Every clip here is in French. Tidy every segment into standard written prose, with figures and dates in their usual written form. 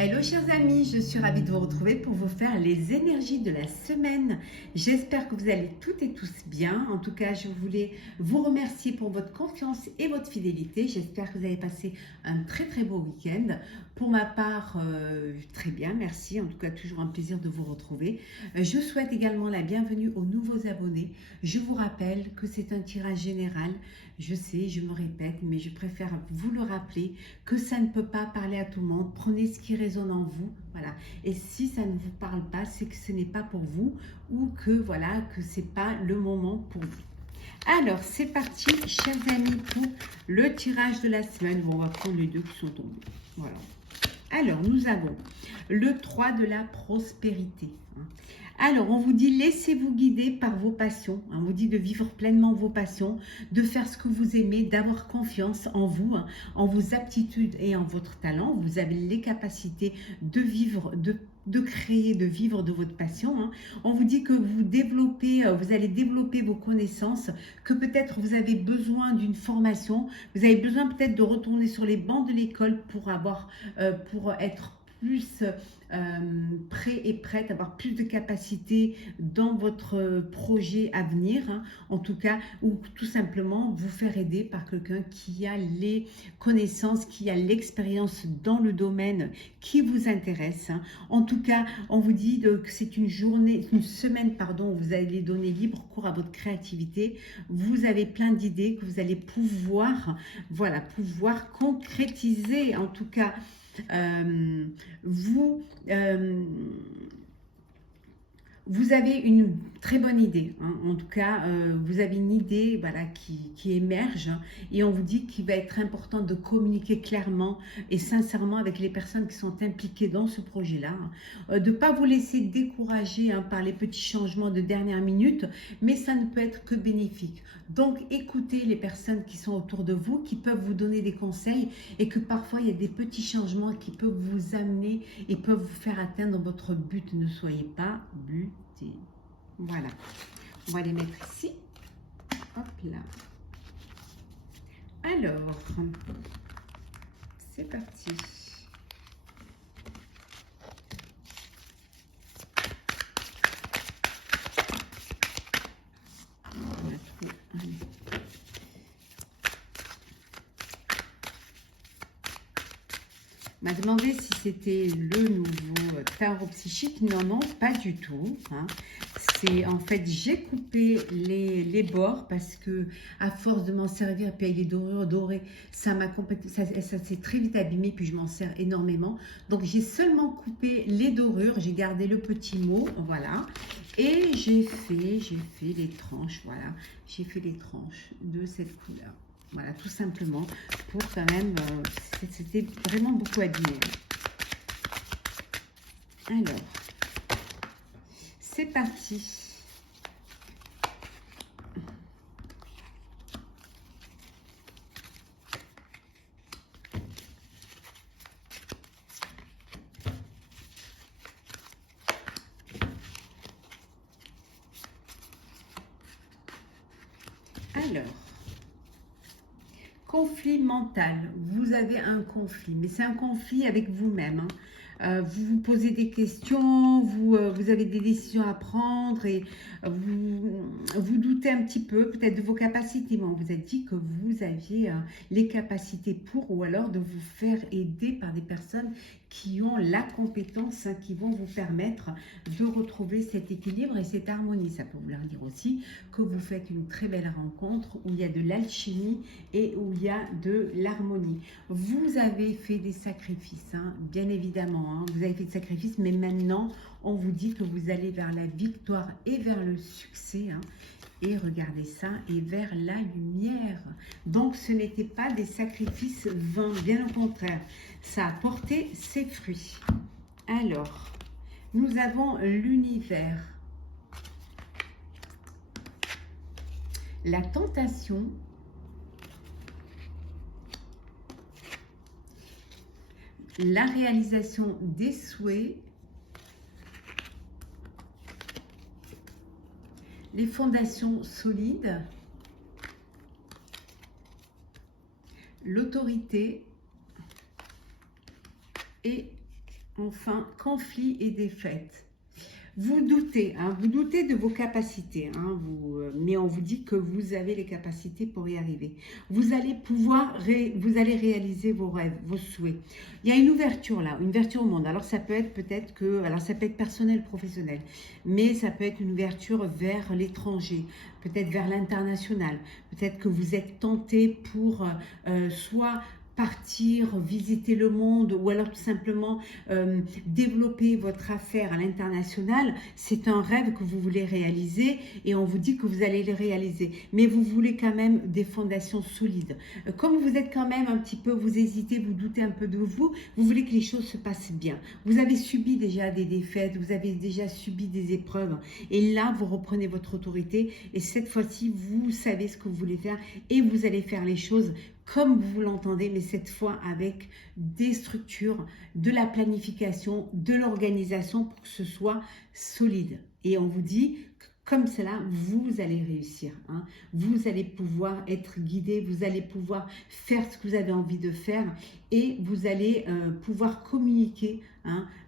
Hello chers amis, je suis ravie de vous retrouver pour vous faire les énergies de la semaine. J'espère que vous allez toutes et tous bien. En tout cas, je voulais vous remercier pour votre confiance et votre fidélité. J'espère que vous avez passé un très beau week-end. Pour ma part, très bien, merci. En tout cas, toujours un plaisir de vous retrouver. Je souhaite également la bienvenue aux nouveaux abonnés. Je vous rappelle que c'est un tirage général. Je sais, je me répète, mais je préfère vous le rappeler que ça ne peut pas parler à tout le monde. Prenez ce qui résonne en vous, voilà. Et si ça ne vous parle pas, c'est que ce n'est pas pour vous ou que voilà, que c'est pas le moment pour vous. Alors, c'est parti, chers amis, pour le tirage de la semaine. Bon, on va prendre les deux qui sont tombés. Voilà. Alors, nous avons le 3 de la prospérité. Alors, on vous dit, laissez-vous guider par vos passions. On vous dit de vivre pleinement vos passions, de faire ce que vous aimez, d'avoir confiance en vous, en vos aptitudes et en votre talent. Vous avez les capacités de vivre, de créer, de vivre de votre passion. On vous dit que vous allez développer vos connaissances, que peut-être vous avez besoin d'une formation, vous avez besoin peut-être de retourner sur les bancs de l'école pour être plus prêt et prête, avoir plus de capacité dans votre projet à venir, en tout cas, ou tout simplement vous faire aider par quelqu'un qui a les connaissances, qui a l'expérience dans le domaine qui vous intéresse. En tout cas, on vous dit que c'est une semaine, pardon, où vous allez donner libre cours à votre créativité. Vous avez plein d'idées que vous allez pouvoir, voilà, pouvoir concrétiser, en tout cas. Vous avez une très bonne idée, en tout cas, vous avez une idée voilà, qui émerge et on vous dit qu'il va être important de communiquer clairement et sincèrement avec les personnes qui sont impliquées dans ce projet-là, de ne pas vous laisser décourager par les petits changements de dernière minute, mais ça ne peut être que bénéfique. Donc, écoutez les personnes qui sont autour de vous, qui peuvent vous donner des conseils et que parfois, il y a des petits changements qui peuvent vous amener et peuvent vous faire atteindre votre but. Ne soyez pas butés. Voilà. On va les mettre ici. Hop là. Alors, c'est parti. On m'a demandé si c'était le nouveau tarot psychique. Non, non, pas du tout. C'est en fait, j'ai coupé les bords parce que à force de m'en servir, puis avec les dorures dorées, ça s'est très vite abîmé, puis je m'en sers énormément. Donc j'ai seulement coupé les dorures, j'ai gardé le petit mot, voilà. Et j'ai fait les tranches, voilà. J'ai fait les tranches de cette couleur. Voilà, tout simplement, pour quand même, c'était vraiment beaucoup abîmé. Alors, c'est parti. Alors, conflit mental. Vous avez un conflit, mais c'est un conflit avec vous-même. Vous vous posez des questions, vous avez des décisions à prendre et vous doutez un petit peu peut-être de vos capacités. Mais on vous a dit que vous aviez les capacités pour, ou alors de vous faire aider par des personnes qui ont la compétence, qui vont vous permettre de retrouver cet équilibre et cette harmonie. Ça peut vouloir dire aussi que vous faites une très belle rencontre où il y a de l'alchimie et où il y a de l'harmonie. Vous avez fait des sacrifices, bien évidemment, vous avez fait des sacrifices, mais maintenant, on vous dit que vous allez vers la victoire et vers le succès, et regardez ça, et vers la lumière. Donc, ce n'était pas des sacrifices vains, bien au contraire. Ça a porté ses fruits. Alors, nous avons l'univers. La tentation. La réalisation des souhaits. Les fondations solides. L'autorité et Enfin, conflit et défaite. Vous doutez de vos capacités, hein, mais on vous dit que vous avez les capacités pour y arriver. Vous allez vous allez réaliser vos rêves, vos souhaits. Il y a une ouverture là, une ouverture au monde. Alors ça peut être alors ça peut être personnel, professionnel, mais ça peut être une ouverture vers l'étranger, peut-être vers l'international. Peut-être que vous êtes tenté pour soit partir, visiter le monde ou alors tout simplement développer votre affaire à l'international. C'est un rêve que vous voulez réaliser et on vous dit que vous allez le réaliser. Mais vous voulez quand même des fondations solides. Comme vous êtes quand même un petit peu, vous hésitez, vous doutez un peu de vous, vous voulez que les choses se passent bien. Vous avez subi déjà des défaites, vous avez déjà subi des épreuves et là, vous reprenez votre autorité et cette fois-ci, vous savez ce que vous voulez faire et vous allez faire les choses comme vous l'entendez, mais cette fois avec des structures, de la planification, de l'organisation pour que ce soit solide. Et on vous dit que comme cela, vous allez réussir. Hein. Vous allez pouvoir être guidé, vous allez pouvoir faire ce que vous avez envie de faire et vous allez pouvoir communiquer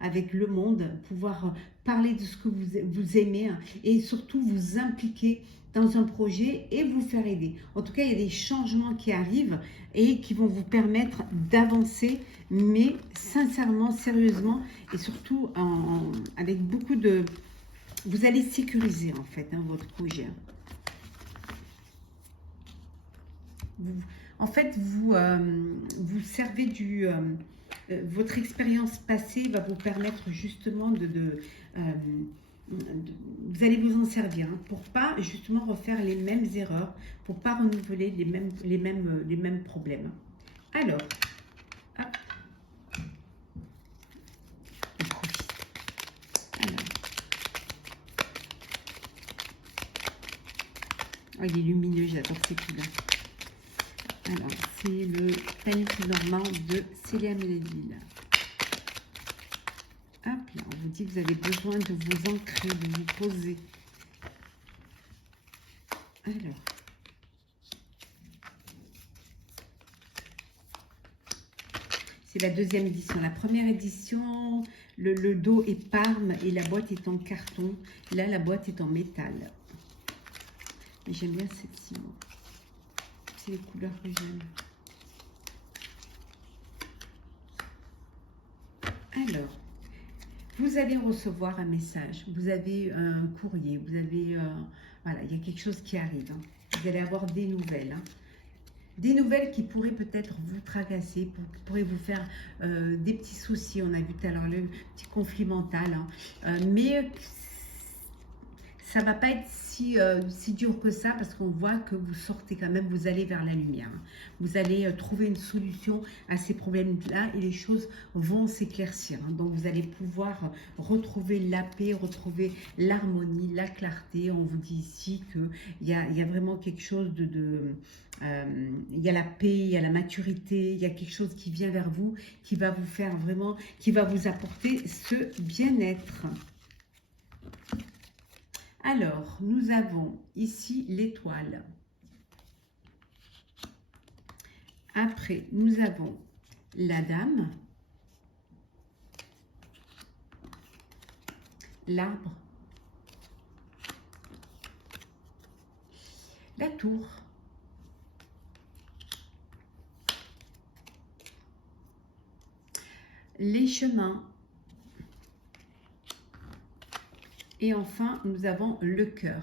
avec le monde, pouvoir parler de ce que vous aimez et surtout vous impliquer dans un projet et vous faire aider. En tout cas, il y a des changements qui arrivent et qui vont vous permettre d'avancer, mais sincèrement, sérieusement et surtout avec beaucoup de... Vous allez sécuriser en fait votre projet. En fait, vous servez votre expérience passée va vous permettre justement vous allez vous en servir pour pas justement refaire les mêmes erreurs, pour pas renouveler les mêmes problèmes. Alors, hop, on profite. Alors, oh, il est lumineux, j'adore ces couleurs. Alors, c'est le panique normand de Célia Meledil. Hop là, on vous dit que vous avez besoin de vous ancrer, de vous poser. Alors, c'est la deuxième édition. La première édition, le dos est parme et la boîte est en carton. Là, la boîte est en métal. Mais j'aime bien cette-ci. C'est les couleurs que j'aime. Alors, vous allez recevoir un message, vous avez un courrier, vous avez, voilà, il y a quelque chose qui arrive. Hein. Vous allez avoir des nouvelles. Hein. Des nouvelles qui pourraient peut-être vous tracasser, qui pourraient vous faire des petits soucis. On a vu tout à l'heure le petit conflit mental. Hein. Mais ça ne va pas être si dur que ça parce qu'on voit que vous sortez quand même, vous allez vers la lumière. Hein. Vous allez trouver une solution à ces problèmes-là et les choses vont s'éclaircir. Hein. Donc vous allez pouvoir retrouver la paix, retrouver l'harmonie, la clarté. On vous dit ici qu'il y a vraiment quelque chose il y a la paix, il y a la maturité, il y a quelque chose qui vient vers vous, qui va vous faire vraiment, qui va vous apporter ce bien-être. Alors, nous avons ici l'étoile. Après, nous avons la dame, l'arbre, la tour, les chemins, et enfin, nous avons le cœur.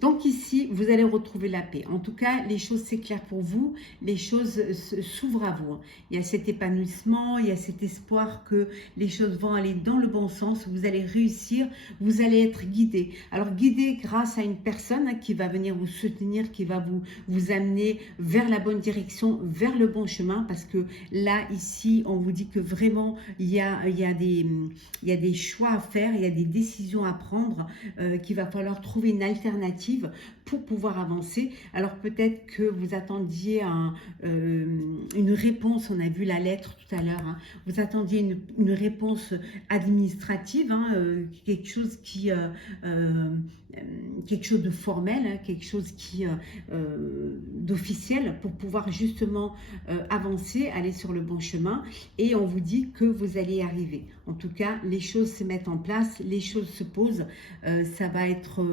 Donc ici, vous allez retrouver la paix. En tout cas, les choses s'éclairent pour vous, les choses s'ouvrent à vous. Il y a cet épanouissement, il y a cet espoir que les choses vont aller dans le bon sens, vous allez réussir, vous allez être guidé. Alors guidé grâce à une personne qui va venir vous soutenir, qui va vous amener vers la bonne direction, vers le bon chemin, parce que là, ici, on vous dit que vraiment, il y a des choix à faire, il y a des décisions à prendre, qu'il va falloir trouver une alternative pour pouvoir avancer. Alors peut-être que vous attendiez une réponse, on a vu la lettre tout à l'heure, hein. Vous attendiez une réponse administrative, hein, quelque chose quelque chose de formel, hein, quelque chose qui d'officiel pour pouvoir justement avancer, aller sur le bon chemin. Et on vous dit que vous allez y arriver. En tout cas, les choses se mettent en place, les choses se posent. Ça va être,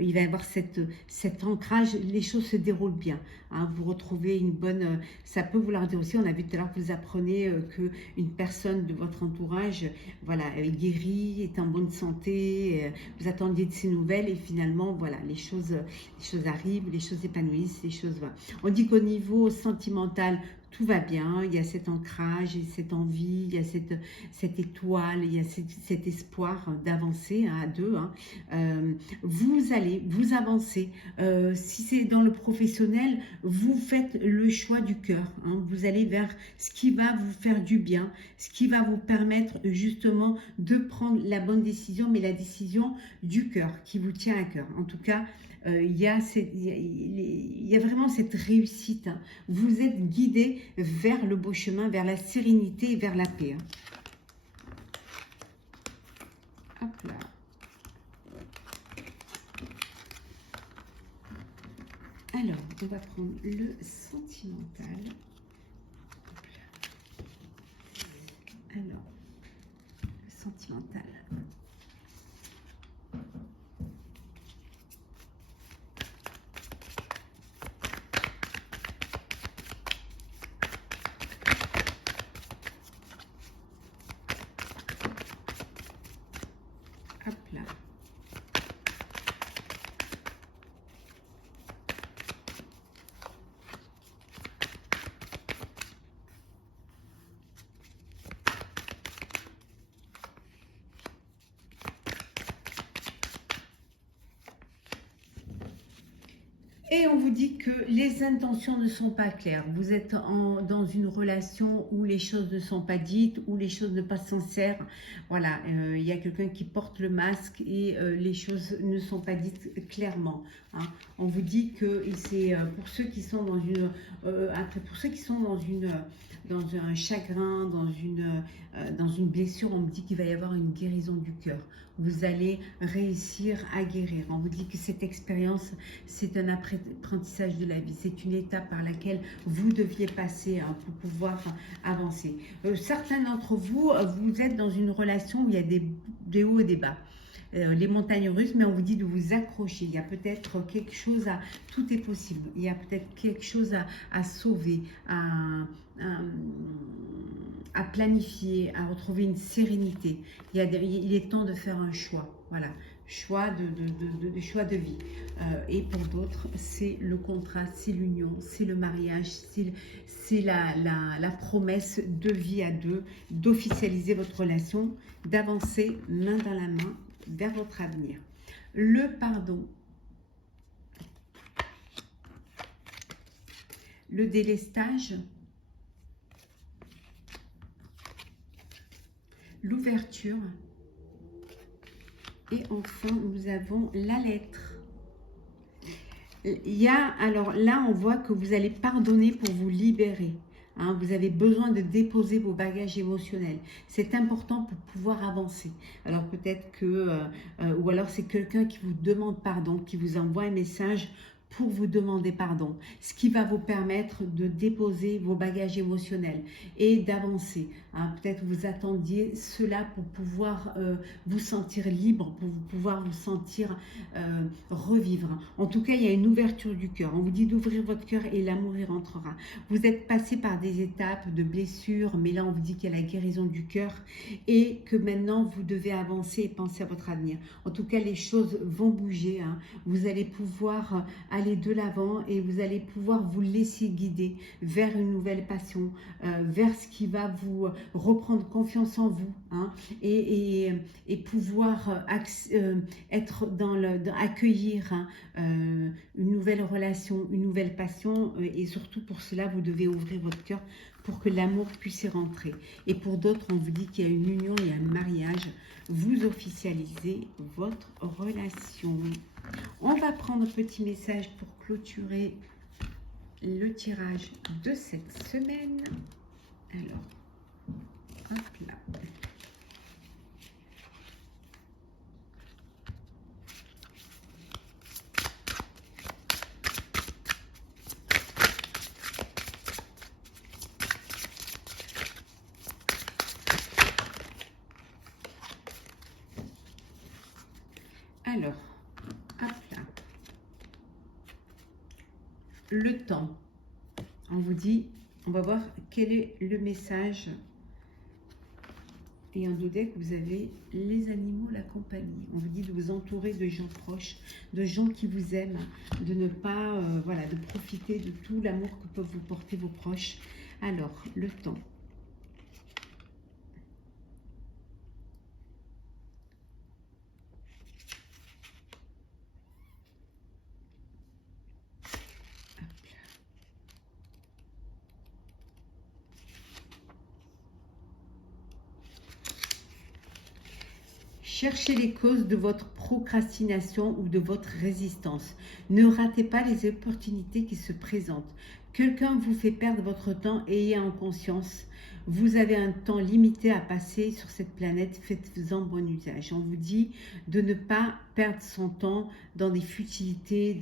il va y avoir cet ancrage. Les choses se déroulent bien. Hein, vous retrouvez une bonne. Ça peut vouloir dire aussi. On a vu tout à l'heure que vous apprenez que une personne de votre entourage, voilà, est guérie, est en bonne santé. Vous attendiez de ces nouvelles et finalement, voilà, les choses arrivent, les choses épanouissent, les choses vont. On dit qu'au niveau sentimental, tout va bien, il y a cet ancrage, cette envie, il y a cette étoile, il y a cet espoir d'avancer hein, à deux. Hein. Vous allez, vous avancez. Si c'est dans le professionnel, vous faites le choix du cœur. Hein. Vous allez vers ce qui va vous faire du bien, ce qui va vous permettre justement de prendre la bonne décision, mais la décision du cœur, qui vous tient à cœur. En tout cas, il y a vraiment cette réussite. Hein. Vous êtes guidé vers le beau chemin, vers la sérénité et vers la paix. Hein. Hop là. Alors, on va prendre le sentimental. Hop là. Alors, le sentimental. Hop là. Et on vous dit que les intentions ne sont pas claires. Vous êtes dans une relation où les choses ne sont pas dites, où les choses ne sont pas sincères. Voilà, il y a quelqu'un qui porte le masque et les choses ne sont pas dites clairement. Hein. On vous dit que c'est pour ceux qui sont dans une, pour ceux qui sont dans un chagrin, dans une blessure, on me dit qu'il va y avoir une guérison du cœur. Vous allez réussir à guérir. On vous dit que cette expérience, c'est un apprentissage de la vie. C'est une étape par laquelle vous deviez passer hein, pour pouvoir avancer. Certains d'entre vous, vous êtes dans une relation où il y a des hauts et des bas. Les montagnes russes, mais on vous dit de vous accrocher. Il y a peut-être quelque chose à... Tout est possible. Il y a peut-être quelque chose à sauver, à planifier, à retrouver une sérénité. Il est temps de faire un choix. Voilà. Choix choix de vie. Et pour d'autres, c'est le contrat, c'est l'union, c'est le mariage, c'est la promesse de vie à deux, d'officialiser votre relation, d'avancer main dans la main vers votre avenir. Le pardon, le délestage, l'ouverture et enfin nous avons la lettre. Il y a, alors là on voit que vous allez pardonner pour vous libérer. Hein, vous avez besoin de déposer vos bagages émotionnels. C'est important pour pouvoir avancer. Alors peut-être que, ou alors c'est quelqu'un qui vous demande pardon, qui vous envoie un message pour vous demander pardon, ce qui va vous permettre de déposer vos bagages émotionnels et d'avancer. Hein. Peut-être vous attendiez cela pour pouvoir vous sentir libre, pour pouvoir vous sentir revivre. En tout cas, il y a une ouverture du cœur. On vous dit d'ouvrir votre cœur et l'amour y rentrera. Vous êtes passé par des étapes de blessures, mais là on vous dit qu'il y a la guérison du cœur et que maintenant vous devez avancer et penser à votre avenir. En tout cas, les choses vont bouger. Hein. Vous allez pouvoir aller de l'avant et vous allez pouvoir vous laisser guider vers une nouvelle passion, vers ce qui va vous reprendre confiance en vous hein, et pouvoir être accueillir hein, une nouvelle relation, une nouvelle passion et surtout pour cela vous devez ouvrir votre cœur pour que l'amour puisse y rentrer. Et pour d'autres, on vous dit qu'il y a une union, il y a un mariage. Vous officialisez votre relation. On va prendre un petit message pour clôturer le tirage de cette semaine. Alors, hop là. le temps. On vous dit, on va voir quel est le message. Et en deck, vous avez les animaux, la compagnie. On vous dit de vous entourer de gens proches, de gens qui vous aiment, de ne pas, voilà, de profiter de tout l'amour que peuvent vous porter vos proches. Alors, le temps. Cherchez les causes de votre procrastination ou de votre résistance. Ne ratez pas les opportunités qui se présentent. Quelqu'un vous fait perdre votre temps, ayez en conscience. Vous avez un temps limité à passer sur cette planète, faites-en bon usage. On vous dit de ne pas perdre son temps dans des futilités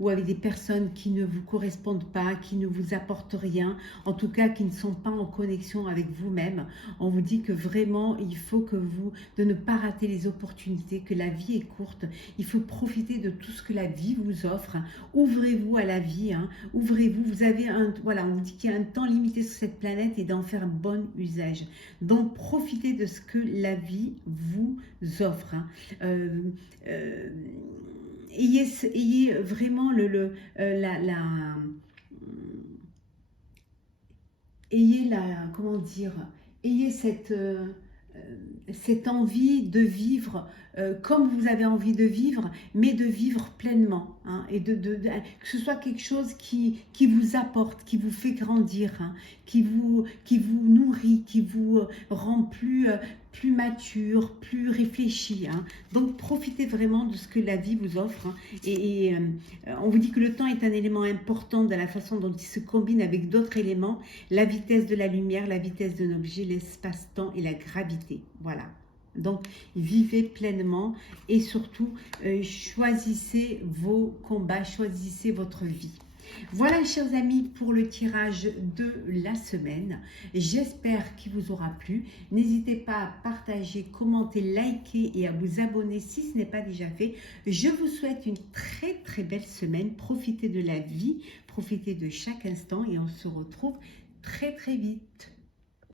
ou avec des personnes qui ne vous correspondent pas, qui ne vous apportent rien, en tout cas qui ne sont pas en connexion avec vous-même. On vous dit que vraiment, il faut de ne pas rater les opportunités, que la vie est courte. Il faut profiter de tout ce que la vie vous offre. Ouvrez-vous à la vie, hein. Ouvrez-vous. Vous avez voilà, on vous dit qu'il y a un temps limité sur cette planète et d'en faire un bon usage. Donc, profitez de ce que la vie vous offre, hein. Ayez vraiment comment dire, ayez cette envie de vivre comme vous avez envie de vivre, mais de vivre pleinement, hein, et que ce soit quelque chose qui vous apporte, qui vous fait grandir, hein, qui vous nourrit, qui vous rend plus mature, plus réfléchi, hein. Donc profitez vraiment de ce que la vie vous offre, hein, on vous dit que le temps est un élément important de la façon dont il se combine avec d'autres éléments, la vitesse de la lumière, la vitesse d'un objet, l'espace-temps et la gravité. Voilà. Donc, vivez pleinement et surtout, choisissez vos combats, choisissez votre vie. Voilà, chers amis, pour le tirage de la semaine. J'espère qu'il vous aura plu. N'hésitez pas à partager, commenter, liker et à vous abonner si ce n'est pas déjà fait. Je vous souhaite une très très belle semaine. Profitez de la vie, profitez de chaque instant et on se retrouve très très vite.